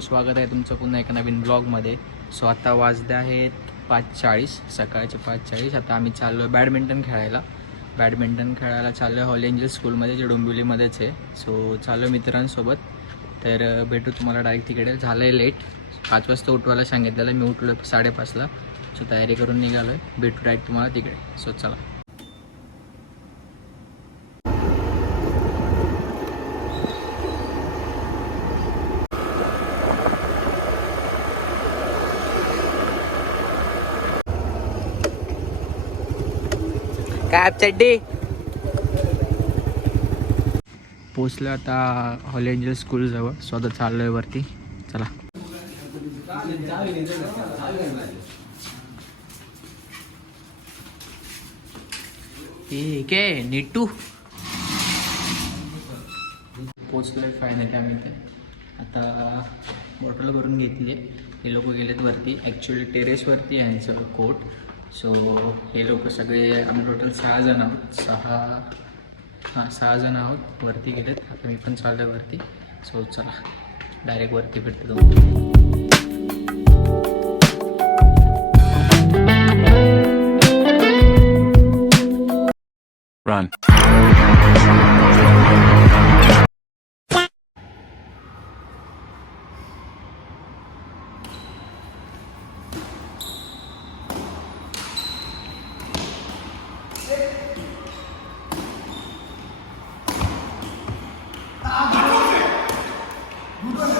स्वागत आहे तुमचं पुन्हा एका नवीन ब्लॉगमध्ये सो आता वाजले आहेत पाच चाळीस सकाळचे पाच चाळीस आता आम्ही चाललो आहे बॅडमिंटन खेळायला. बॅडमिंटन खेळायला चाललो आहे हॉल एंजल स्कूलमध्ये जे डोंबिवलीमध्येच आहे. सो चाललो मित्रांसोबत. तर भेटू तुम्हाला डायरेक्ट तिकडे. झालं आहे लेट पाच वाजता उठवायला सांगितलेलं. मी उठलो साडेपाचला. सो तयारी करून निघालो आहे भेटू डायरेक्ट तुम्हाला तिकडे. सो चला. काय चड्डी. पोचलं आता हॉल एंजल स्कूल जवळ. स्वतः चाललोय वरती. चला. ठीक आहे नीटू? पोचलोय फायनली आम्ही ते आता बॉटल भरून घेतली हे लोक गेलेत वरती. ॲक्च्युली टेरेसवरती आहे सगळं कोट सो हे लोक सगळे आम्ही टोटल सहा जण आहोत. सहा हां सहा जण आहोत. वरती गेलेत. आता मी पण चाललं आहे वरती. सो चला. डायरेक्ट वरती भेटतो Run.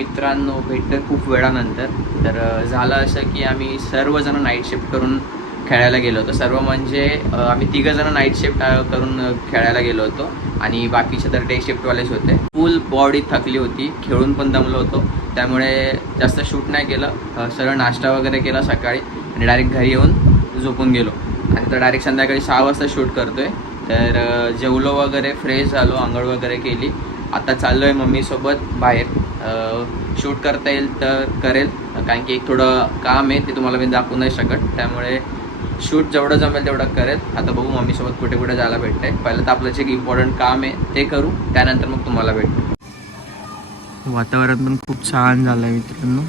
मित्रांनो भेटतं खूप वेळानंतर. तर झालं असं की आम्ही सर्वजण नाईट शिफ्ट करून खेळायला गेलो होतो. सर्व म्हणजे आम्ही तिघंजणं नाईट शिफ्ट करून खेळायला गेलो होतो. आणि बाकीचे तर डे शिफ्टवालेच होते. फुल बॉडी थकली होती. खेळून पण दमलो होतो. त्यामुळे जास्त शूट नाही केलं. सरळ नाश्ता वगैरे केला सकाळी. आणि डायरेक्ट घरी येऊन झोपून गेलो. आणि तर डायरेक्ट संध्याकाळी सहा वाजता शूट करतोय. तर जेवलो वगैरे फ्रेश झालो आंघोळ वगैरे केली. आता चाललो आहे मम्मीसोबत बाहेर. शूट करता येईल तर करेल. कारण की एक थोडं काम आहे ते तुम्हाला मी दाखवू नाही शकत. त्यामुळे शूट जेवढं जमेल तेवढं करेल. आता बघू मम्मीसोबत कुठे कुठे जायला भेटतंय. पहिलं तर आपलं जे एक इम्पॉर्टंट काम आहे ते करू. त्यानंतर मग तुम्हाला भेटू. वातावरण पण खूप छान झालं आहे मित्रांनो.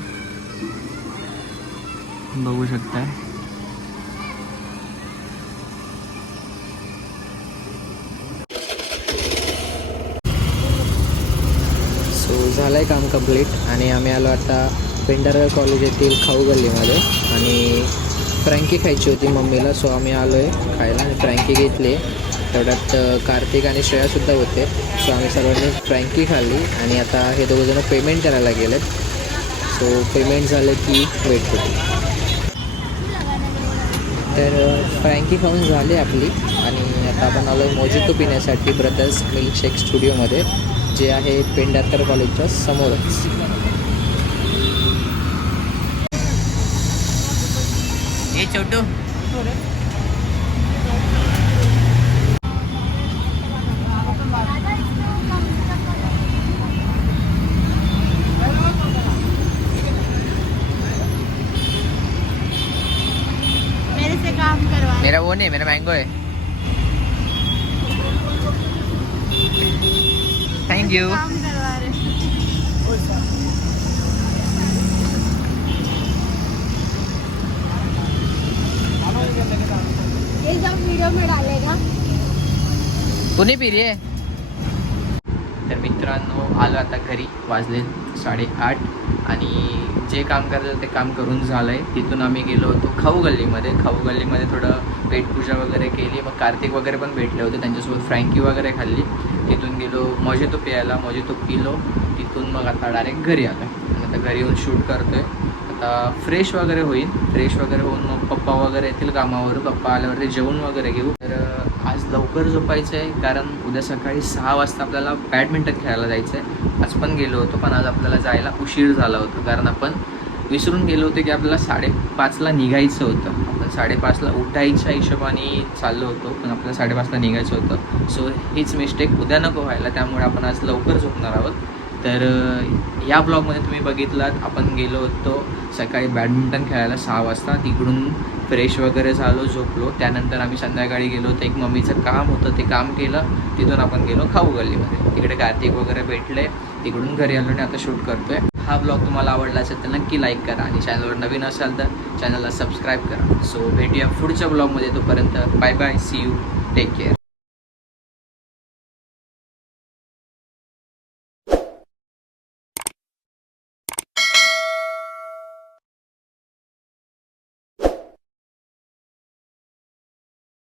बघू शकताय सो झालं आहे काम कंप्लीट आणि आम्ही आलो आता पेंढारकर कॉलेज येथील खाऊ गल्लीमध्ये आणि फ्रँकी खायची होती मम्मीला सो आम्ही आलो आहे खायला आणि फ्रँकी घेतली. तेवढ्यात कार्तिक आणि श्रेयासुद्धा होते. सो आम्ही सर्वांनी फ्रँकी खाल्ली आणि आता हे दोघंजणं पेमेंट करायला गेलेत. सो पेमेंट झालं की वेट होती तर फ्रँकी खाऊन झाली आपली आणि आता आपण आलो आहे मोजितो पिण्यासाठी ब्रदर्स मिल्कशेक स्टुडिओमध्ये जे आहे पेंढारकर कॉलेजच्या समोरच. हे छोटू. मेरे से काम करवा। मेरा वो नहीं मेरा मैंगो है। थैंक यू काम ये वीडियो में डालेगा तू तर मित्रांनो आलो आता घरी. वाजले साडेआठ आणि जे काम करायचं ते काम करून झालं आहे तिथून आम्ही गेलो होतो खाऊ गल्लीमध्ये. खाऊ गल्लीमध्ये थोडं पेटपूजा वगैरे केली. मग कार्तिक वगैरे पण भेटले होते. त्यांच्यासोबत फ्रँकी वगैरे खाल्ली. तिथून गेलो मजेतो प्यायला मजेतो पिलो. तिथून मग आता डायरेक्ट घरी आलो आहे आता घरी येऊन शूट करतो आहे आता फ्रेश वगैरे होईल. फ्रेश वगैरे होऊन मग पप्पा वगैरे येतील कामावर पप्पा आल्यावरती जेवण वगैरे घेऊ. तर आज लवकर झोपायचं आहे कारण उद्या सकाळी सहा वाजता आपल्याला बॅडमिंटन खेळायला जायचं आहे आज पण गेलो होतो पण आज आपल्याला जायला उशीर झाला होता. कारण आपण विसरून गेलो होतो की आपल्याला साडेपाचला निघायचं होतं. आपण साडेपाचला उठायच्या हिशोबाने चाललो होतो पण आपल्याला साडेपाचला निघायचं होतं. सो हीच मिस्टेक उद्या नको व्हायला त्यामुळे आपण आज लवकर झोपणार आहोत. तर या ब्लॉगमध्ये तुम्ही बघितलात आपण गेलो होतो सकाळी बॅडमिंटन खेळायला सहा वाजता. तिकडून फ्रेश वगैरे झालो झोपलो. त्यानंतर आम्ही संध्याकाळी गेलो होतो. एक मम्मीचं काम होतं ते काम केलं. तिथून आपण गेलो खाऊ गल्लीमध्ये. तिकडे कार्तिक वगैरे भेटले. तिकडून घरी आलो आणि आता शूट करतोय. हा ब्लॉग तुम्हाला आवडला असेल तर नक्की लाईक करा आणि चॅनलवर नवीन असाल तर चॅनलला सबस्क्राईब करा. सो भेटूया पुढच्या ब्लॉगमध्ये तोपर्यंत. Bye bye see you take care